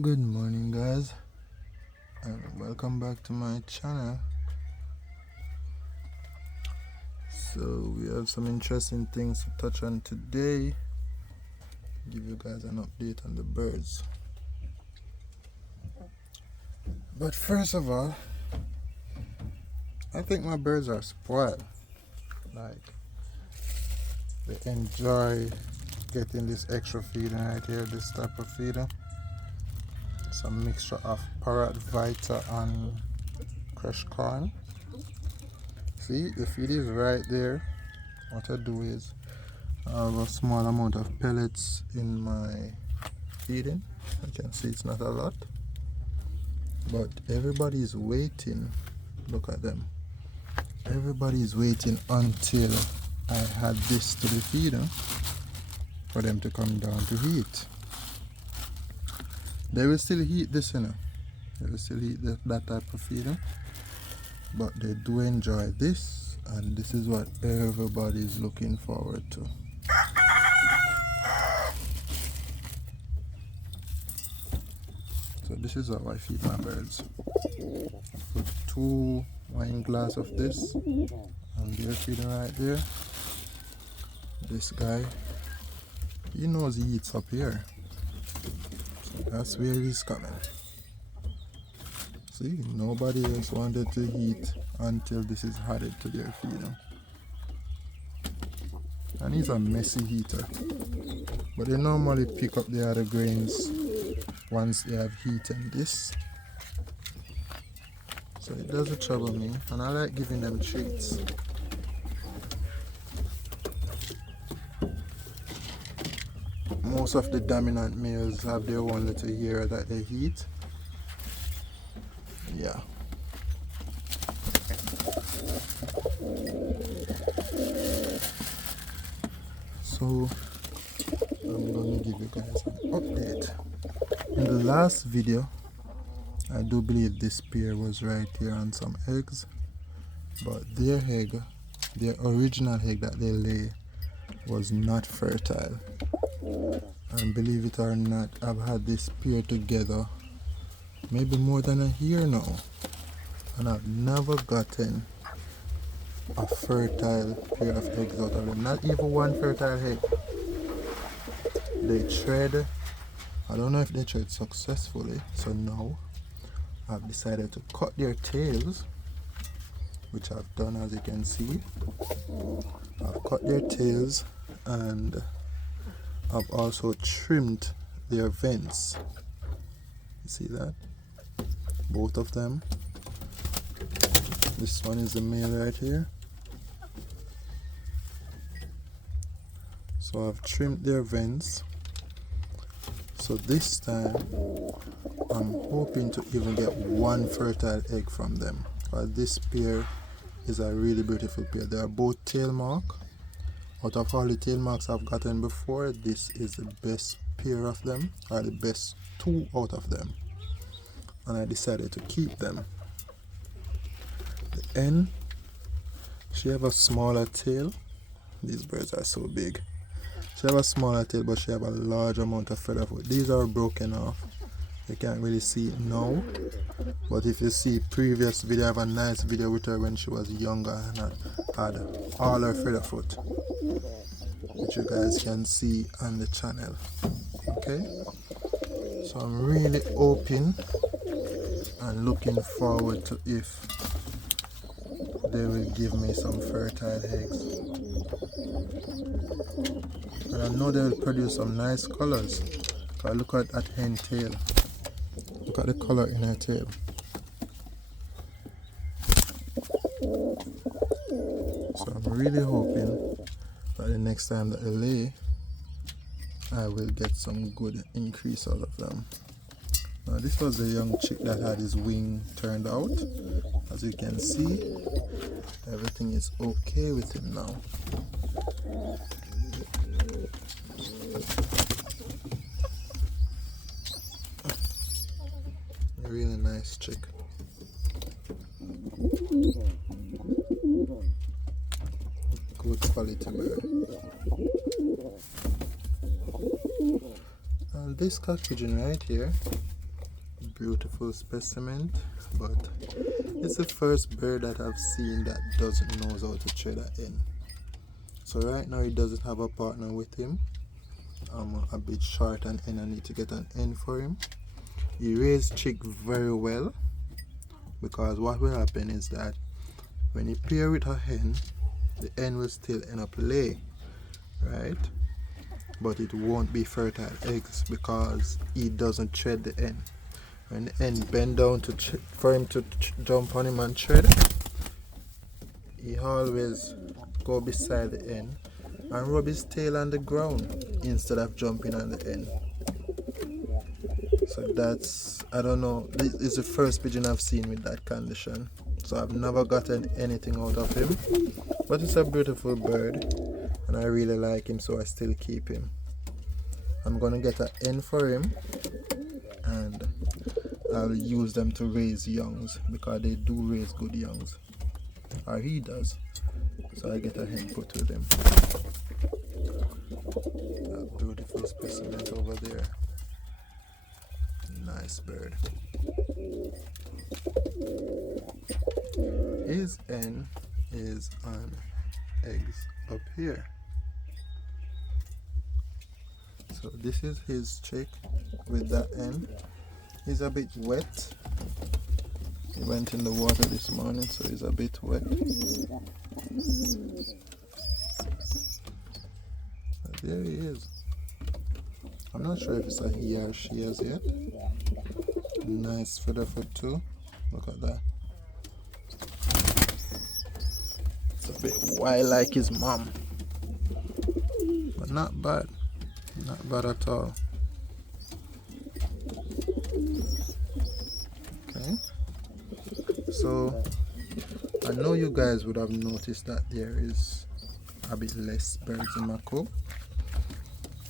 Good morning, guys, and welcome back to my channel. So we have some interesting things to touch on today. Give you guys an update on the birds. But first of all, I think my birds are spoiled. Like, they enjoy getting this extra feeding right here, this type of feeding. Some mixture of parrot vita and crushed corn. See, the feed is right there. What I do is I have a small amount of pellets in my feeding. You can see it's not a lot, but everybody is waiting. Look at them. Everybody is waiting until I had this to the feeder for them to come down to eat. They will still eat this, They will still eat that type of feeder, but they do enjoy this, and this is what everybody is looking forward to. So this is how I feed my birds. Put 2 wine glass of this, and they're feeding right there. This guy, he knows he eats up here, so that's where he's coming. See, nobody else wanted to eat until this is added to their feeder. And he's a messy eater, but they normally pick up the other grains once they have eaten this. So it doesn't trouble me, and I like giving them treats. Most of the dominant males have their own little ear that they eat. Yeah. So I'm going to give you guys an update. In the last video, I do believe this pair was right here on some eggs, but their egg, their original egg that they lay, was not fertile. And believe it or not, I've had this pair together maybe more than a year now, and I've never gotten a fertile pair of eggs out of them. Not even one fertile egg. They tread. I don't know if they tread successfully, so now I've decided to cut their tails, which I've done, as you can see. I've cut their tails, and I've also trimmed their vents. You see that? Both of them. This one is the male right here. So I've trimmed their vents. So this time I'm hoping to even get one fertile egg from them. But this pair is a really beautiful pair. They are both tail mark. Out of all the tail marks I've gotten before, this is the best pair of them, or the best 2 out of them. And I decided to keep them. The hen, she have a smaller tail. These birds are so big. She have a smaller tail, but she have a large amount of feather foot. These are broken off. You can't really see it now, but if you see previous video, I have a nice video with her when she was younger and had all her feather foot, which you guys can see on the channel. Okay, so I'm really hoping and looking forward to if they will give me some fertile eggs. And I know they will produce some nice colors. Look at that hen tail. Look at the color in her tail. So I'm really hoping that the next time that they lay, I will get some good increase out of them. Now this was a young chick that had his wing turned out. As you can see, everything is okay with him now. A really nice chick. Good quality bird. And this cock pigeon right here, Beautiful specimen, but it's the first bird that I've seen that doesn't know how to trade an hen. So right now he doesn't have a partner with him. I'm a bit short on hen. I need to get an hen for him. He raised chick very well, because what will happen is that when he pair with a hen, the hen will still end up lay, right? But it won't be fertile eggs because he doesn't tread the hen. When the hen bend down for him to jump on him and tread, he always go beside the hen and rub his tail on the ground instead of jumping on the hen. So that's, I don't know, this is the first pigeon I've seen with that condition. So I've never gotten anything out of him. But it's a beautiful bird and I really like him, so I still keep him. I'm gonna get an hen for him and I'll use them to raise youngs, because they do raise good youngs, or he does. So I get a hen put with him. That beautiful specimen over there. Nice bird. His hen is on eggs up here. So this is his chick with that hen. He's a bit wet. He went in the water this morning, so he's a bit wet. But there he is. I'm not sure if it's a he or she as yet. Nice feather foot too. Look at that. It's a bit wild like his mom. But not bad. Not bad at all. Okay. So I know you guys would have noticed that there is a bit less birds in my coop.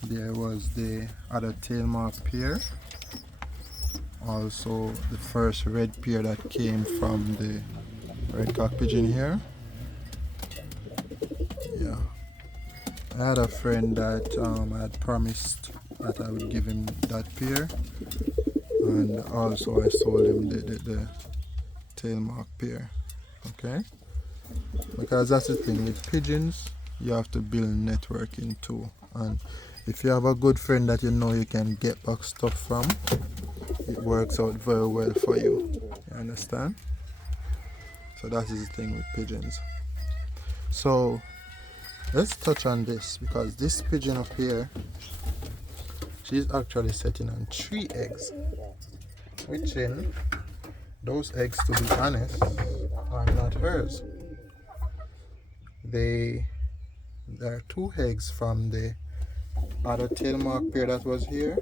There was the other tail mark pair, also the first red pair that came from the red cock pigeon here. Yeah, I had a friend that I had promised that I would give him that pair, and also I sold him the tail mark pair. Okay, because that's the thing with pigeons, you have to build networking too, and if you have a good friend that you know you can get back stuff from, it works out very well for you. You understand? So that is the thing with pigeons. So let's touch on this, because this pigeon up here, she's actually setting on 3 eggs, which in those eggs, to be honest, are not hers. There are 2 eggs from the other tail mark pair that was here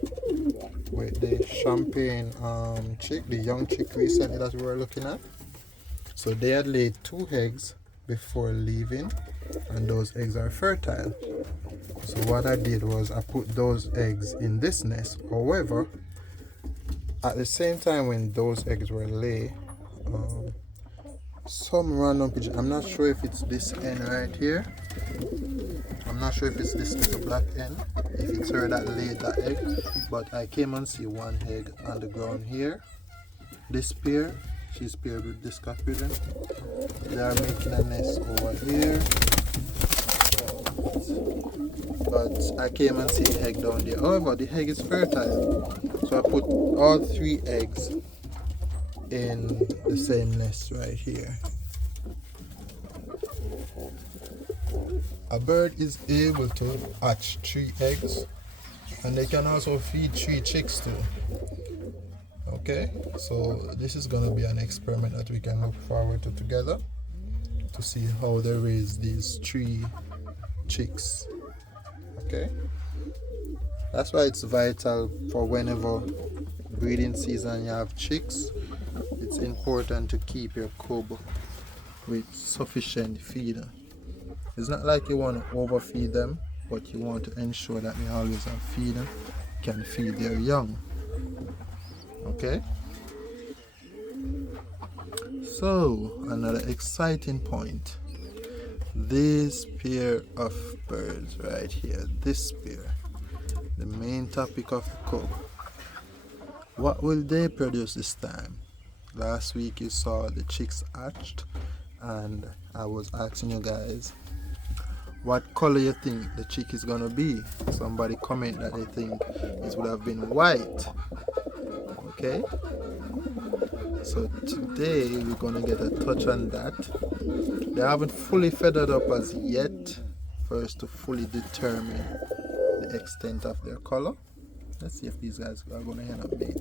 with the champagne chick, the young chick recently that we were looking at. So they had laid 2 eggs before leaving, and those eggs are fertile. So what I did was I put those eggs in this nest. However, at the same time when those eggs were laid, some random pigeon, I'm not sure if it's this hen right here, I'm not sure if it's this little black hen, if it's her that laid that egg, but I came and see 1 egg on the ground here. This pair, she's paired with this cock pigeon. They are making a nest over here, but I came and see the egg down there. However, the egg is fertile, so I put all 3 eggs in the same nest right here. A bird is able to hatch 3 eggs, and they can also feed 3 chicks too. Okay, so this is going to be an experiment that we can look forward to together, to see how they raise these 3 chicks. Okay, that's why it's vital for whenever breeding season you have chicks, it's important to keep your coop with sufficient feed. It's not like you want to overfeed them, but you want to ensure that they always have feed, can feed their young. Okay, so another exciting point, this pair of birds right here, this pair, the main topic of the coop. What will they produce this time? Last week you saw the chicks hatched, and I was asking you guys what color you think the chick is gonna be. Somebody comment that they think it would have been white. Okay, so today we're gonna get a touch on that. They haven't fully feathered up as yet for us to fully determine the extent of their color. Let's see if these guys are gonna end up mate.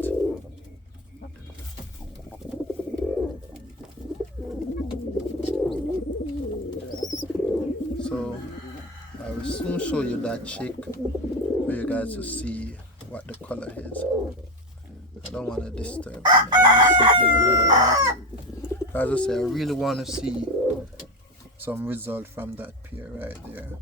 So I will soon show you that chick for you guys to see what the color is. I don't want to disturb them. As I say, I really want to see some result from that pair right there.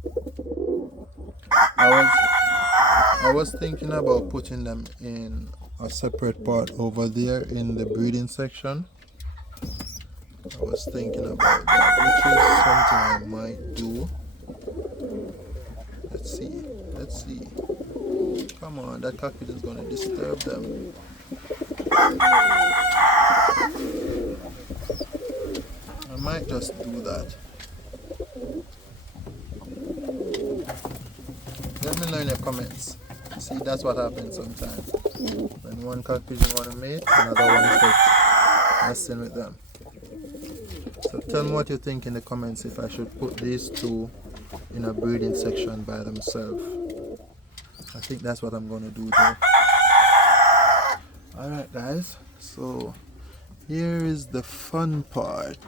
I was thinking about putting them in a separate part over there in the breeding section. I was thinking about that, which is something I might do. Let's see. Come on, that cockpit is going to disturb them. I might just do that. Let me know in the comments. See, that's what happens sometimes. When one cockpit you want to mate, another one starts messing with them. So tell me what you think in the comments if I should put these two in a breeding section by themselves. I think that's what I'm going to do though. Alright guys, so here is the fun part.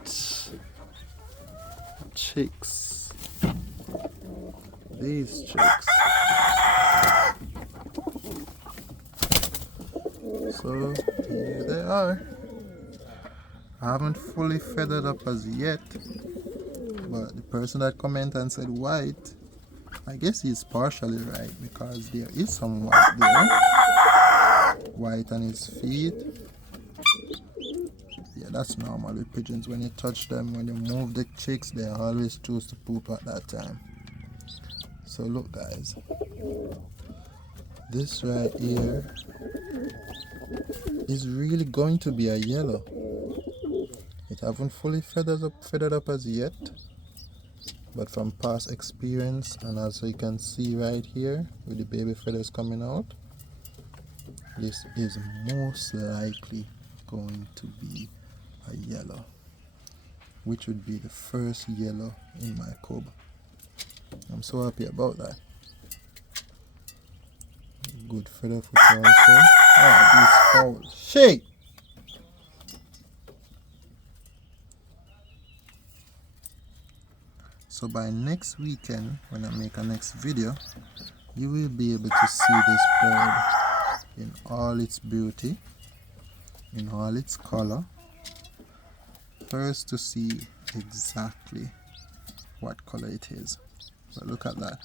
Chicks. These chicks. So here they are. I haven't fully feathered up as yet, but the person that commented and said white, I guess he's partially right because there is some white there. White on his feet. Yeah, that's normal with pigeons. When you touch them, when you move the chicks, they always choose to poop at that time. So look guys, this right here is really going to be a yellow. It haven't fully feathered up as yet, but from past experience, and as you can see right here with the baby feathers coming out, this is most likely going to be a yellow, which would be the first yellow in my cub. I'm so happy about that. Good feather foot also. Oh, this foul shake. So by next weekend, when I make a next video, you will be able to see this bird in all its beauty, in all its color. First to see exactly what color it is. But look at that.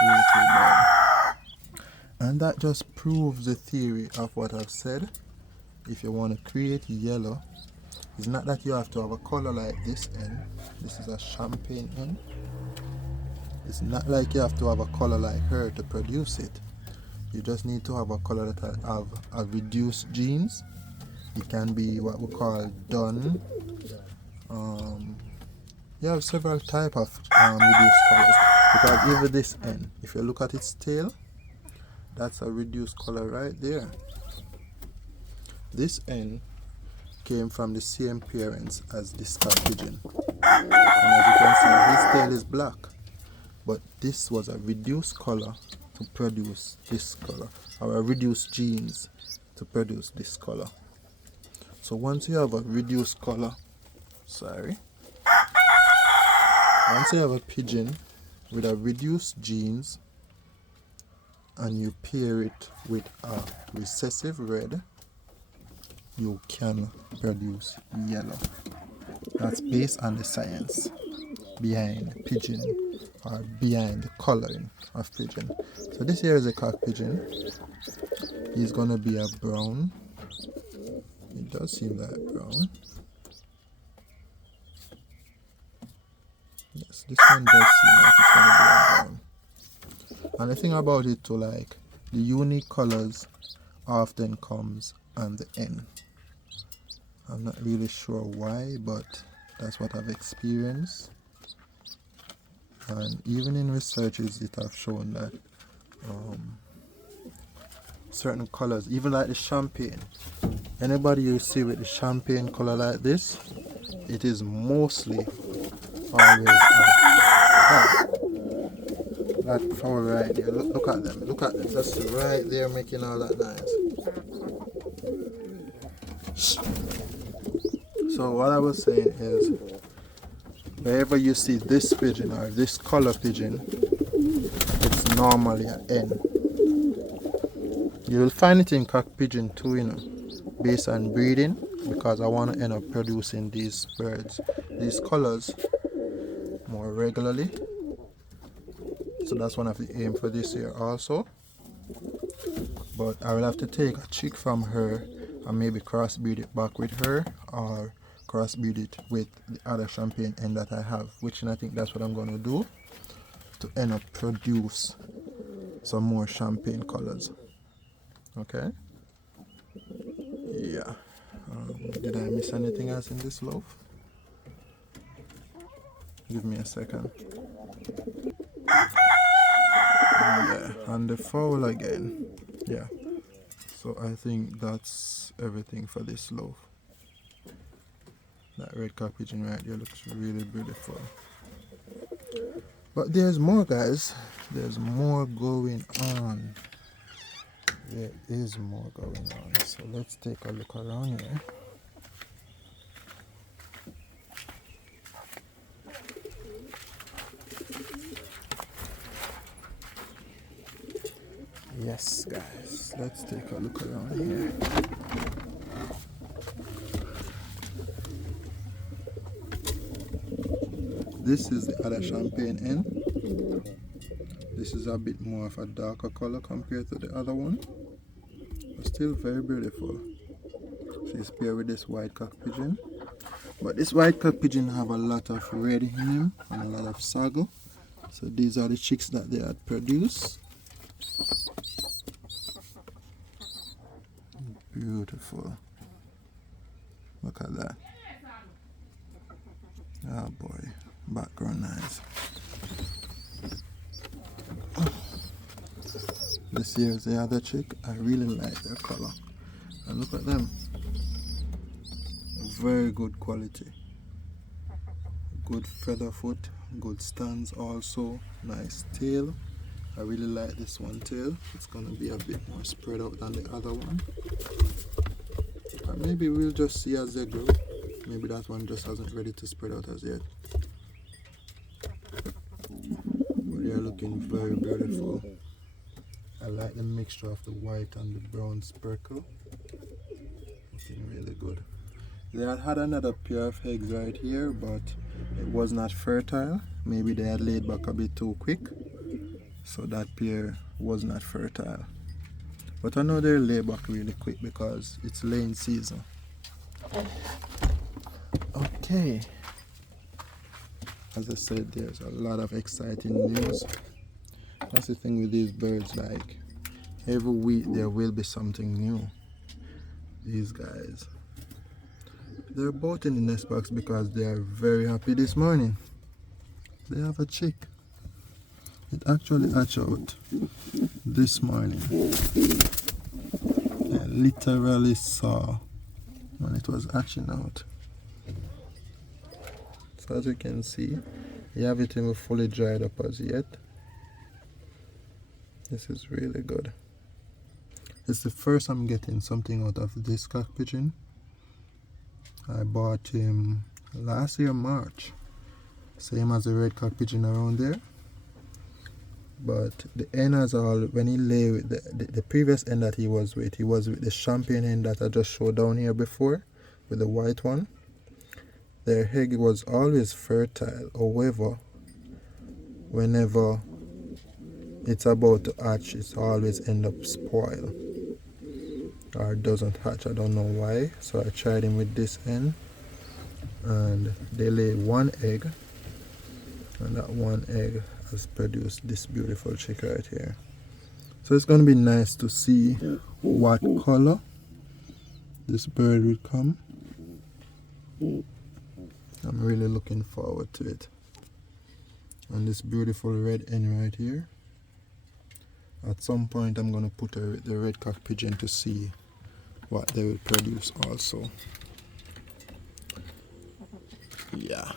Beautiful bird. And that just proves the theory of what I've said. If you want to create yellow, it's not that you have to have a color like this end. This is a champagne end. It's not like you have to have a color like her to produce it. You just need to have a color that have reduced genes. It can be what we call dun. You have several type of reduced colors. Because even this end, if you look at its tail, that's a reduced color right there. This end came from the same parents as this cat pigeon, and as you can see, his tail is black, but this was a reduced color to produce this color, or a reduced genes to produce this color. So once you have a reduced color, once you have a pigeon with a reduced genes and you pair it with a recessive red, you can produce yellow. That's based on the science behind pigeon, or behind the coloring of pigeon. So this here is a cock pigeon. He's gonna be a brown. It does seem like brown. Yes, this one does seem like it's gonna be a brown. And the thing about it too, like, the unique colors often comes on the end. I'm not really sure why, but that's what I've experienced. And even in researches, it have shown that certain colors, even like the champagne, anybody you see with the champagne color like this, it is mostly always that flower right there. Look at them, look at them, just right there making all that noise. So what I was saying is, wherever you see this pigeon or this color pigeon, it's normally an N. You will find it in cock pigeon too, you know, based on breeding, because I want to end up producing these birds, these colors, more regularly. So that's one of the aim for this year also. But I will have to take a chick from her and maybe crossbreed it back with her, or crossbreed it with the other champagne hen that I have, which I think that's what I'm going to do to end up produce some more champagne colors. Okay. Yeah. Did I miss anything else in this loaf? Give me a second. Yeah, and the fowl again. Yeah. So I think that's everything for this loaf. That red cock pigeon right there looks really beautiful. But there's more, guys. There's more going on. There is more going on. So let's take a look around here. Yes, guys, let's take a look around here. This is the other champagne hen. This is a bit more of a darker color compared to the other one, but still very beautiful. She's paired with this white cock pigeon, but this white cock pigeon have a lot of red in him and a lot of sago. So these are the chicks that they had produced. Beautiful. Look at that. Oh boy, background nice. This here is the other chick. I really like their color. And look at them. Very good quality. Good feather foot, good stands also, nice tail. I really like this one tail. It's gonna be a bit more spread out than the other one. But maybe we'll just see as they grow. Maybe that one just hasn't ready to spread out as yet. But they are looking very beautiful. I like the mixture of the white and the brown sparkle. Looking really good. They had another pair of eggs right here, but it was not fertile. Maybe they had laid back a bit too quick, so that pair was not fertile. But I know they'll lay back really quick because it's laying season. Okay. As I said, there's a lot of exciting news. That's the thing with these birds, like every week there will be something new. These guys, they're both in the nest box because they are very happy this morning. They have a chick. It actually hatched out this morning. I literally saw when it was hatching out. So as you can see, you have it even fully dried up as yet. This is really good. It's the first I'm getting something out of this cock pigeon. I bought him last year March, same as the red cock pigeon around there. But the hen has all, when he lay with the previous hen that he was with the champagne hen that I just showed down here before, with the white one. Their egg was always fertile. However, whenever it's about to hatch, it's always end up spoil, or it doesn't hatch. I don't know why. So I tried him with this hen, and they lay one egg, and that one egg has produced this beautiful chick right here. So it's going to be nice to see what color this bird will come. I'm really looking forward to it. And this beautiful red hen right here. At some point I'm going to put the red-cocked pigeon to see what they will produce also. Yeah.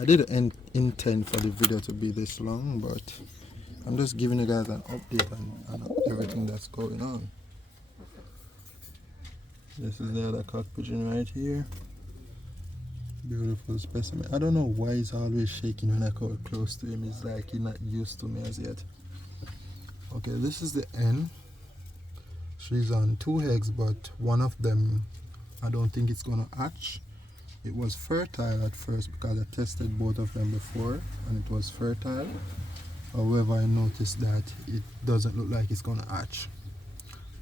I didn't intend for the video to be this long, but I'm just giving you guys an update on everything that's going on. This is the other cock pigeon right here. Beautiful specimen. I don't know why he's always shaking when I come close to him. It's like he's not used to me as yet. Okay, this is the hen. She's on 2 eggs, but one of them I don't think it's gonna hatch. It was fertile at first because I tested both of them before and it was fertile. However, I noticed that it doesn't look like it's gonna hatch.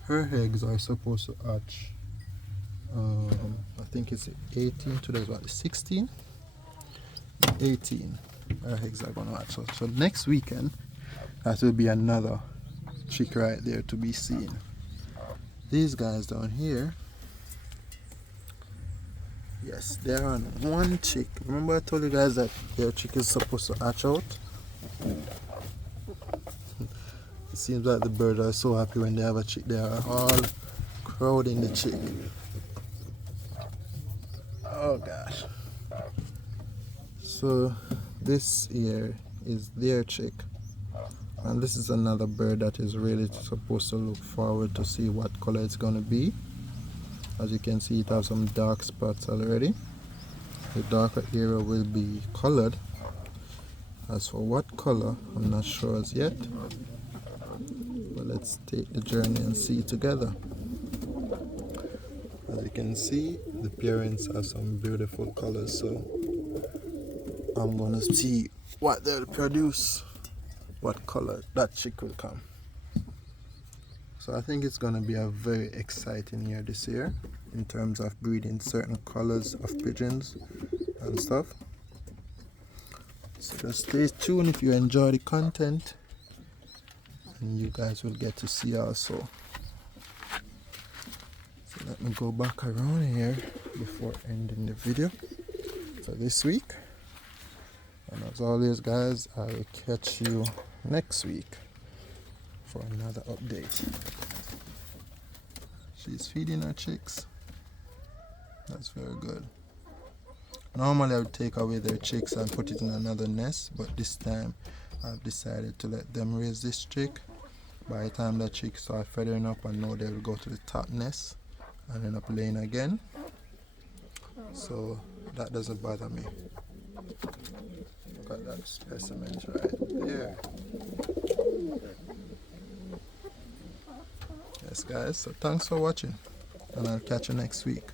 Her eggs are supposed to hatch. I think it's 18. Today's what, 16? 18. Her eggs are gonna hatch. So next weekend, that will be another chick right there to be seen. These guys down here, yes, they're on 1 chick. Remember I told you guys that their chick is supposed to hatch out? It seems like the birds are so happy when they have a chick. They are all crowding the chick. Oh gosh. So this here is their chick. And this is another bird that is really supposed to look forward to see what color it's going to be. As you can see, it has some dark spots already. The darker area will be colored. As for what color, I'm not sure as yet. But let's take the journey and see together. As you can see, the parents have some beautiful colors, so I'm gonna see what they'll produce, what color that chick will come. So I think it's gonna be a very exciting year this year in terms of breeding certain colors of pigeons and stuff. So just stay tuned if you enjoy the content, and you guys will get to see also. So let me go back around here before ending the video for this week. And as always guys, I will catch you next week for another update. She's feeding her chicks. That's very good. Normally I would take away their chicks and put it in another nest, but this time I've decided to let them raise this chick. By the time the chicks start feathering up, I know they will go to the top nest and end up laying again. So that doesn't bother me. Look at that specimen right there. Yes guys, so thanks for watching, and I'll catch you next week.